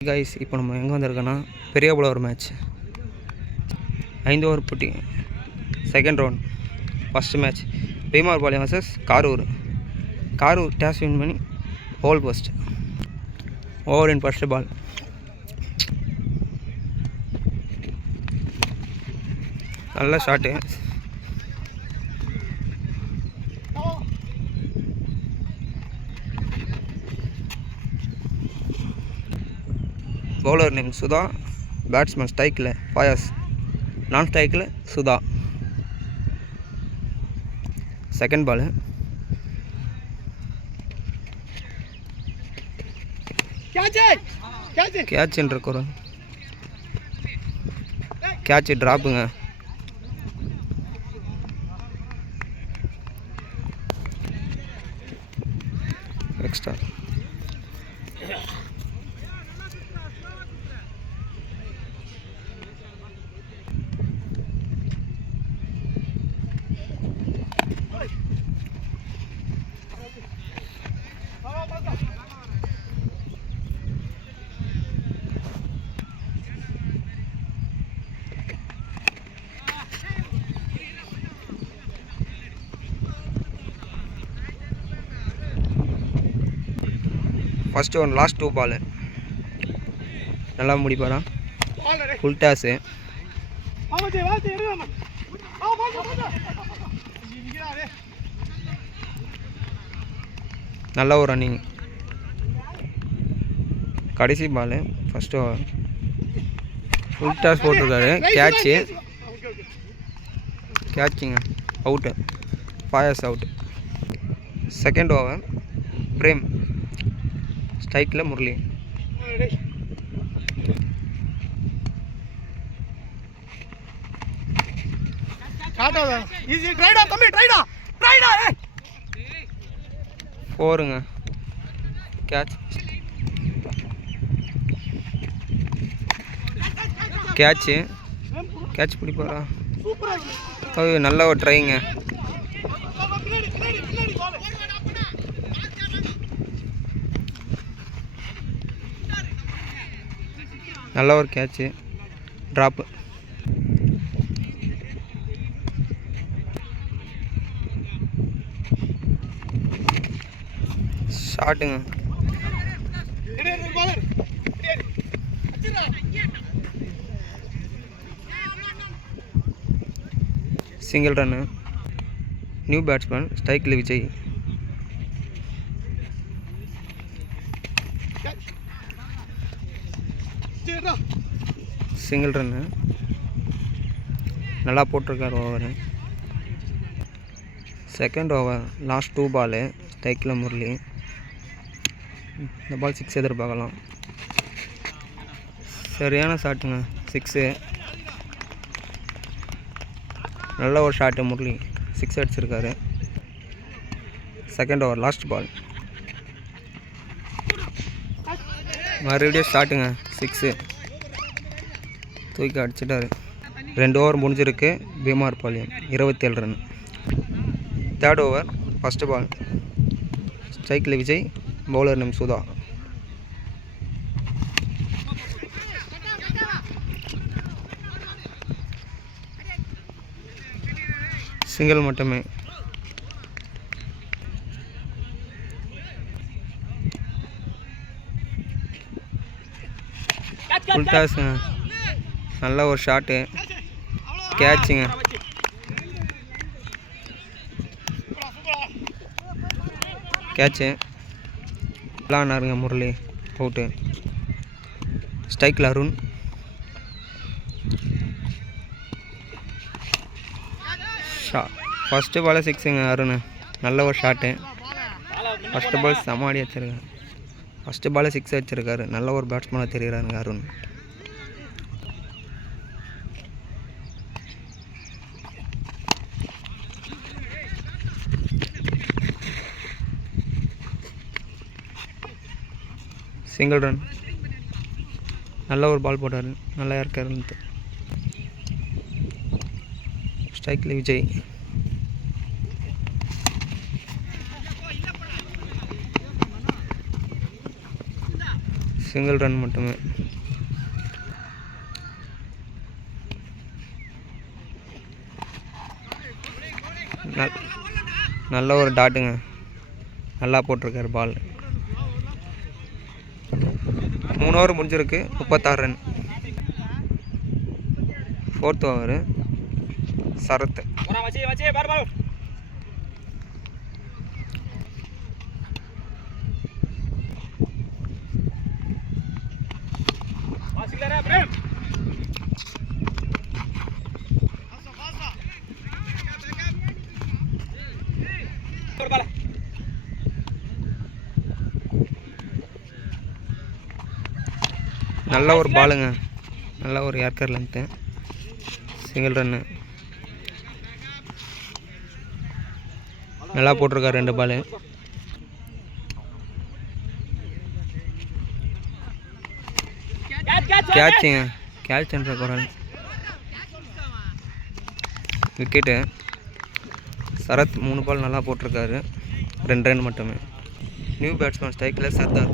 Guys இப்போ நம்ம எங்கே வந்திருக்கோன்னா பெரியகுளம் மேட்ச் 5 ஓவர் போட்டி second round first match Bheemarpalayam versus Karur toss win பண்ணி ஹோல் போஸ்ட் ஓவர் இன் ஃபஸ்ட்டு பால் நல்ல shot bowler name Sudha batsman ஸ்ட்ரைக்கில் ஃபயாஸ் நான் ஸ்ட்ரைக்கில் சுதா செகண்ட் பால் கேட்சுன்ற குரல் கேட்சு ட்ராப்புங்க extra first one last 2 ball நல்லா முடிப்பாரா ஃபுல் டாஸு நல்ல ஒரு ரன்னிங் கடைசி ball first over full toss போட்டிருக்காரு கேட்சுங்க out Fayaz out second over frame ஸ்ட்ரைக்கில் முரளி போருங்க கேட்ச் பிடிப்பாரா நல்ல ஒரு ட்ரைங்க நல்ல ஒரு கேட்சு ட்ராப்பு ஷாட்டுங்க சிங்கிள் ரன்னு நியூ பேட்ஸ்மேன் ஸ்ட்ரைக்கில் விஜய் சிங்கிள் ரன்னு நல்லா போட்டிருக்கார் ஓவர் செகண்ட் ஓவர் லாஸ்ட் 2 பால் ஸ்ட்ரைக்கில் முரளி இந்த பால் 6 எதிர்பார்க்கலாம் சரியான ஷாட்டுங்க 6 நல்ல ஒரு ஷாட்டு முரளி 6 அடிச்சிருக்காரு செகண்ட் ஓவர் லாஸ்ட் பால் மறுபடியும் ஷாட்டுங்க 6 தூக்கி அடிச்சிட்டாரு 2 ஓவர் முடிஞ்சிருக்கு பீமார்பாளையம் 27 ரன் தேர்ட் ஓவர் ஃபஸ்ட்டு பால் ஸ்ட்ரைக்கில் Vijay bowler name Sudha single மட்டுமே ஃபுல் டாஸுங்க நல்ல ஒரு ஷாட்டு கேட்சுங்க கேட்சு விளாட்னாருங்க முரளி அவுட்டு ஸ்ட்ரைக்கில் அருண் ஃபஸ்ட்டு பால் 6ங்க அருண் நல்ல ஒரு ஷாட்டு ஃபஸ்ட்டு பால் சமாடி வச்சிருக்காரு ஃபஸ்ட்டு பால் 6 வச்சிருக்காரு நல்ல ஒரு பேட்ஸ்மேனாக தெரிகிறாருங்க அருண் சிங்கிள் ரன் நல்ல ஒரு பால் போட்டார் நல்லா இருக்காருன்ட்டு ஸ்ட்ரைக்கில் விஜய் சிங்கிள் ரன் மட்டுமே. நல்ல ஒரு டாட்டுங்க, நல்லா போட்டிருக்காரு பால். 3 ஓவர் முடிஞ்சிருக்கு, 36 ரன். 4th over Sarath. நல்ல ஒரு பாலுங்க, நல்ல ஒரு ஏர்கர் லென்த்து, சிங்கிள் ரன்னு. நல்லா போட்டிருக்காரு 2 பாலு. கேட்சுங்க, கேட்ச் என்ற குரல். விக்கெட்டு. சரத் 3 பால் நல்லா போட்டிருக்காரு, 2 ரன் மட்டுமே. நியூ பேட்ஸ்மேன் ஸ்ட்ரைக்கில் சர்தார்.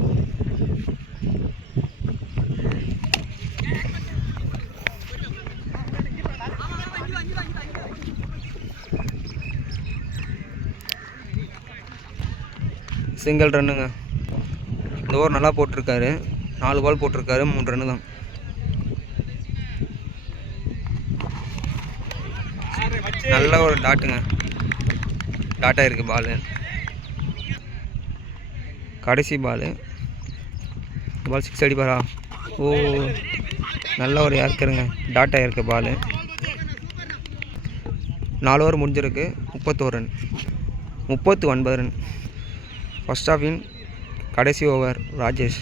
சிங்கிள் ரன்னுங்க. இந்த ஓவர் நல்லா போட்டிருக்காரு, 4 பால் போட்டிருக்காரு, 3 ரன்னு தான். நல்ல ஒரு டாட்டுங்க, டாட்டாக இருக்குது பால். கடைசி பால். பால் 6 அடிப்பாரா? ஓ, நல்ல ஒரு ஏர்க்கருங்க, டாட்டாக இருக்குது பால். 4 ஓவர் முடிஞ்சிருக்கு, 31 ரன், 39 ரன். ஃபர்ஸ்ட் ஆஃபின் கடைசி ஓவர் ராஜேஷ்.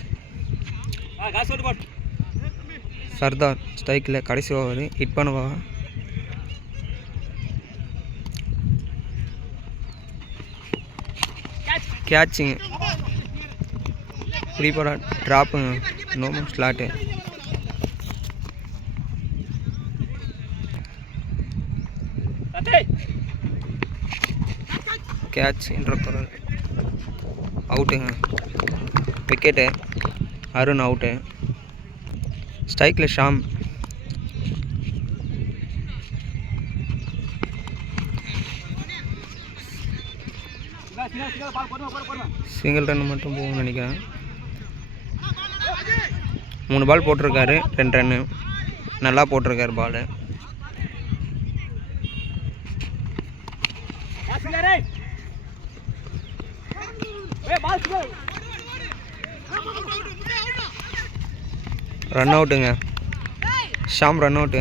சர்தார் ஸ்ட்ரைக்கில் கடைசி ஓவர் ஹிட் பண்ணுவா. கேட்சுங்க, ப்ரீபோட ட்ராப்புங்க, நோ ஸ்லாட்டு. கேட்ச் என்ற குரல். அவுட்டுங்க. விக்கெட்டு. அருண் அவுட்டு. ஸ்ட்ரைக்கில் ஷாம். சிங்கிள் ரன் மட்டும் போகும்னு நினைக்கிறேன். 3 பால் போட்டிருக்காரு, 2 ரன்னு. நல்லா போட்டிருக்காரு பால். ரன் அவுட்டுங்க. Sham run out.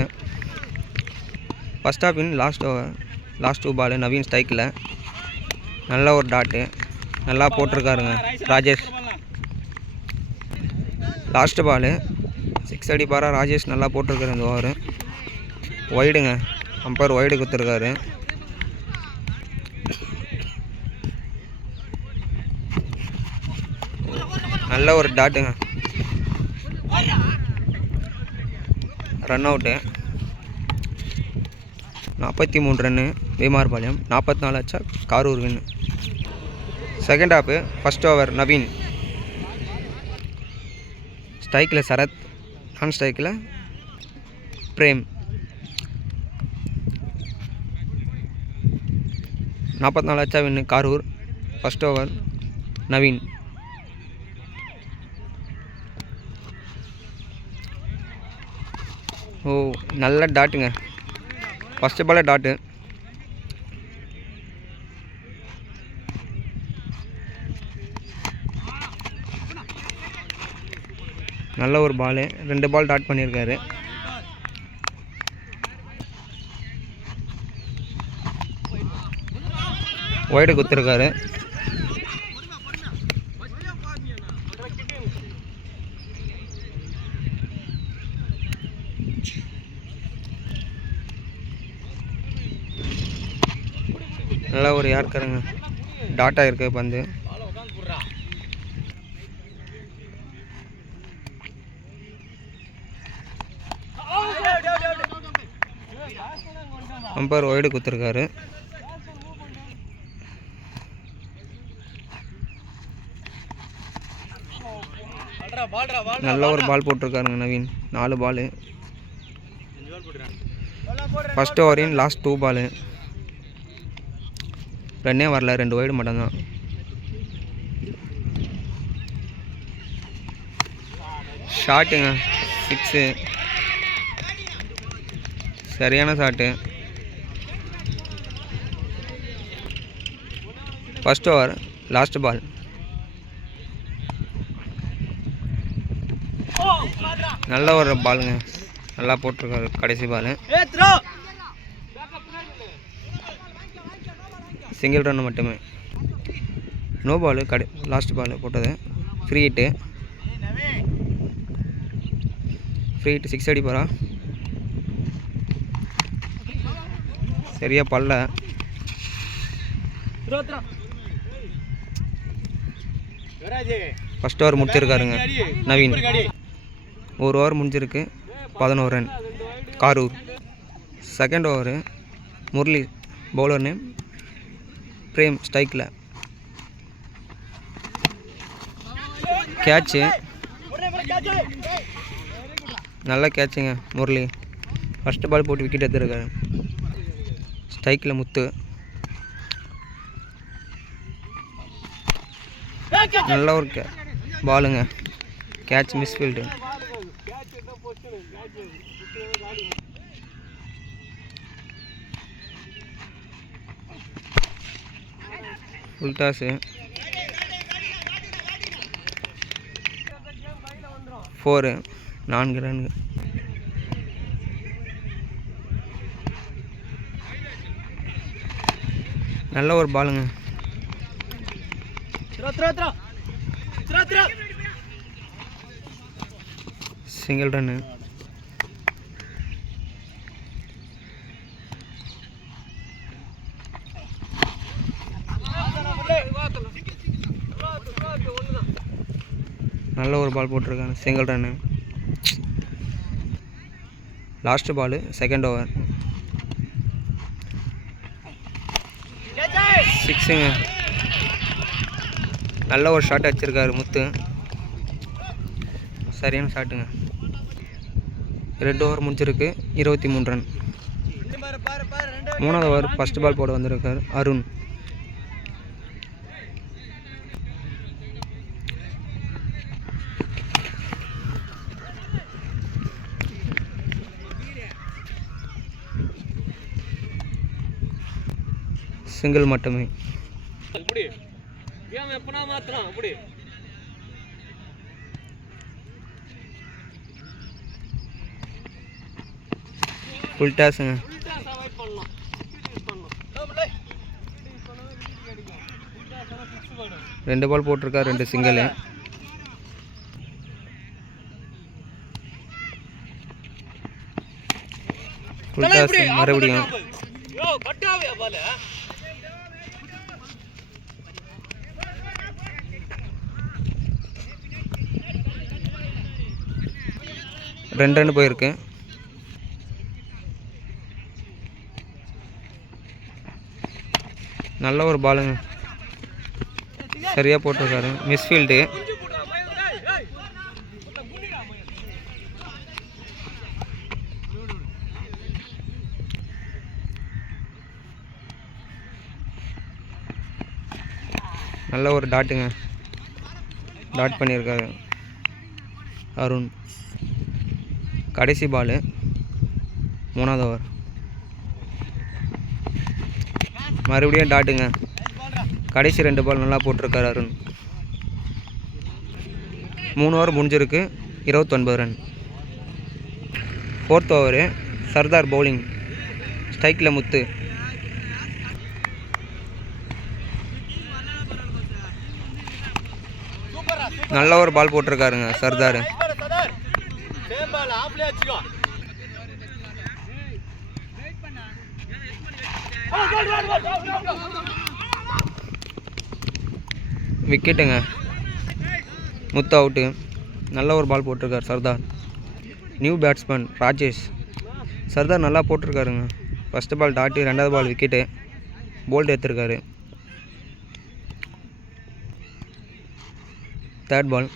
First half in last over, last 2 ball Naveen ஸ்ட்ரைக்கில். நல்ல ஒரு டாட்டு, நல்லா போட்டிருக்காருங்க ராஜேஷ். லாஸ்ட் பால் 6 அடிப்பாரா ராஜேஷ், நல்லா போட்டிருக்காரு இந்த ஓவர். ஒய்டுங்க, அம்பர் ஒய்டு கொடுத்துருக்காரு. நல்ல ஒரு டாட்டுங்க, ரன் அவுட்டு. 43 ரன்னு பீமார்பாளையம், 44 ஆச்சா Karur win. Second half first over Naveen. ஸ்ட்ரைக்கில் சரத், நான் ஸ்ட்ரைக்கில் பிரேம். 44 ஆச்சா win Karur. First over Naveen. ஓ, நல்ல டாட்டுங்க, ஃபஸ்ட்டு பாலே டாட்டு. நல்ல ஒரு பாலு, 2 பால் டாட் பண்ணியிருக்காரு. ஒய்டு குத்துருக்காரு. நல்லா ஒரு யார்கருங்க, டாட்டா இருக்கு பந்து. அம்பர் ஒய்டு குத்துருக்காரு. நல்ல ஒரு பால் போட்டிருக்காருங்க நவீன். 4 பால். ஃபர்ஸ்ட் ஓவரின் லாஸ்ட் 2 பால். ரன்னே வரல, 2 வைடு மட்டும்தான். ஷாட்டுங்க, 6. சரியான shot. First over last ball. நல்ல ஒரு பாலுங்க, நல்லா போட்டிருக்காரு கடைசி பால். சிங்கிள் ரன் மட்டுமே. நோ பால் லாஸ்ட் பால் போட்டது. ஃப்ரீ ஹிட்டு 6 அடி போகிறா. சரியா பல்ல. ஃபர்ஸ்ட் ஓவர் முடிச்சிருக்காருங்க நவீன். 1 ஓவர் முடிஞ்சிருக்கு, 11 run. Karur. Second over Murali bowler name. Prem ஸ்ட்ரைக்கில். கேட்சு, நல்ல கேட்சுங்க முரளி. ஃபஸ்ட்டு பால் போட்டு விக்கெட் எடுத்துருக்காரு. ஸ்ட்ரைக்கில் முத்து. நல்ல ஒரு பாலுங்க. Catch misfield. Full toss. 4, 4 run. நல்ல ஒரு பாலுங்க. Single run. நல்ல ஒரு பால் போட்டிருக்காங்க, single run. Last ball second over. 6ங்க. நல்ல ஒரு ஷாட் அடிச்சிருக்காரு முத்து. சரியான ஷாட்டுங்க. 2 ஓவர் முடிஞ்சிருக்கு, 23 ரன். 3வது ஓவர் ஃபர்ஸ்ட் பால் போட வந்திருக்காரு அருண். சிங்கிள் மட்டுமே. ஃபுல் டாஸுங்க. ரெண்டு பால் போட்டிருக்காரு, 2 சிங்கிள். ஃபுல் டாஸ் மறுபடியும். ரெண்டு ரன் போயிருக்கு. நல்ல ஒரு பாலுங்க, சரியாக போட்டிருக்காரு. மிஸ்ஃபீல்டு. நல்ல ஒரு டாட்டுங்க, டாட் பண்ணியிருக்காரு அருண். கடைசி பால் 3வது ஓவர். மறுபடியும் டாட்டுங்க. கடைசி 2 பால் நல்லா போட்டிருக்காரு அருண். 3 ஓவர் முடிஞ்சிருக்கு, 29 run. 4th over Sardar bowling. ஸ்ட்ரைக்கில் முத்து. நல்ல ஒரு பால் போட்டிருக்காருங்க சர்தார். விக்கெட்டுங்க. முத்து அவுட்டு. நல்ல ஒரு பால் போட்டிருக்காரு சர்தார். New batsman Rajesh. சர்தார் நல்லா போட்டிருக்காருங்க. ஃபஸ்ட்டு பால் டாட்டு, 2வது பால் விக்கெட்டு. போல்ட் எடுத்திருக்காரு. 3rd பால்.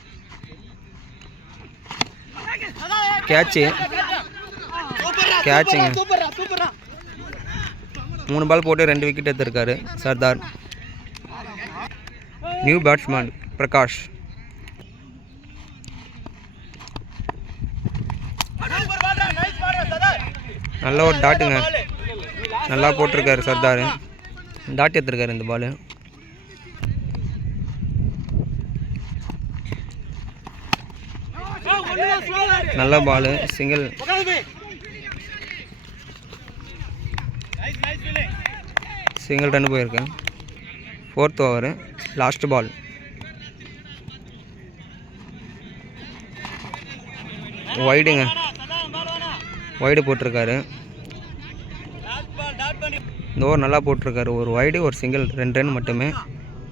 கேட்சுங்க 3 பால் போட்டு 2 விக்கெட் எடுத்திருக்காரு சர்தார். New batsman Prakash. நல்ல ஒரு டாட்டுங்க, நல்லா போட்டிருக்காரு சர்தார். டாட் எடுத்திருக்காரு இந்த பால். நல்ல பால், சிங்கிள். சிங்கிள் ரன் போயிருக்கு. 4th over, last ball. வைடுங்க, வைடு போட்டிருக்காரு. இந்த ஓவர் நல்லா போட்டிருக்காரு. ஒரு வைடு, ஒரு சிங்கிள், 2 ரன் மட்டுமே.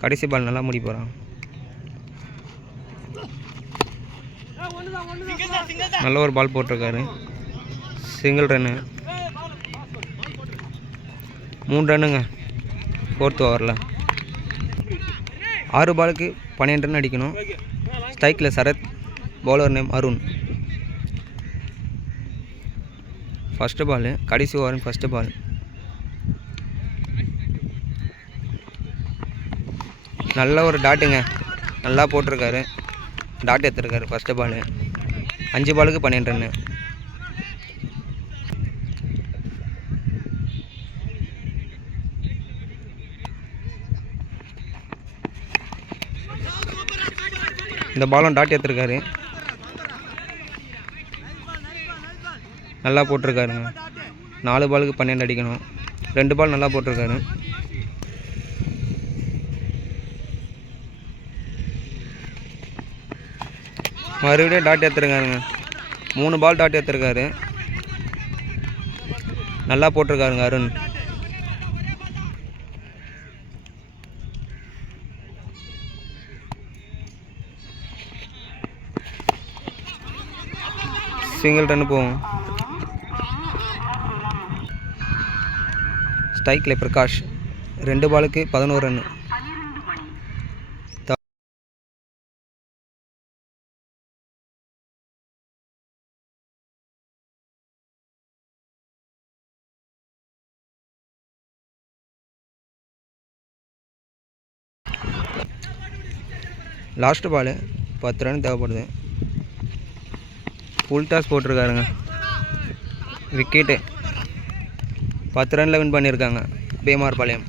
கடைசி பால் நல்லா முடி போகிறான். நல்ல ஒரு பால் போட்டிருக்காரு. Single run. 3 ரன்னுங்க 4th ஓவரில். 6 பாலுக்கு 12 ரன் அடிக்கணும். ஸ்ட்ரைக்கில் Sarath, bowler name Arun. First ball, கடைசி ஓவரின் ஃபஸ்ட்டு பால். நல்ல ஒரு டாட்டுங்க, நல்லா போட்டிருக்காரு. டாட் எடுத்துருக்காரு ஃபஸ்ட்டு பால். 5 பாலுக்கு 12 ரன்னு. இந்த பாலும் டாட் எடுத்துருக்காரு. நல்லா போட்டிருக்காருங்க. 4 பாலுக்கு 12 அடிக்கணும். 2 பால் நல்லா போட்டிருக்காரு. மறுபடியும் டாட் எடுத்துருக்காருங்க. 3 பால் டாட் எடுத்துருக்காரு. நல்லா போட்டிருக்காருங்க அருண். சிங்கிள் ரன் போகும். ஸ்ட்ரைக்கில் பிரகாஷ். 2 பாலுக்கு 11 ரன். லாஸ்ட் பால் 10 ரன் தேவைப்படுது. ஃபுல் டாஸ் போட்டிருக்காருங்க. விக்கெட்டு 10 ரனில் வின் பண்ணியிருக்காங்க பீமார் பாளையம்.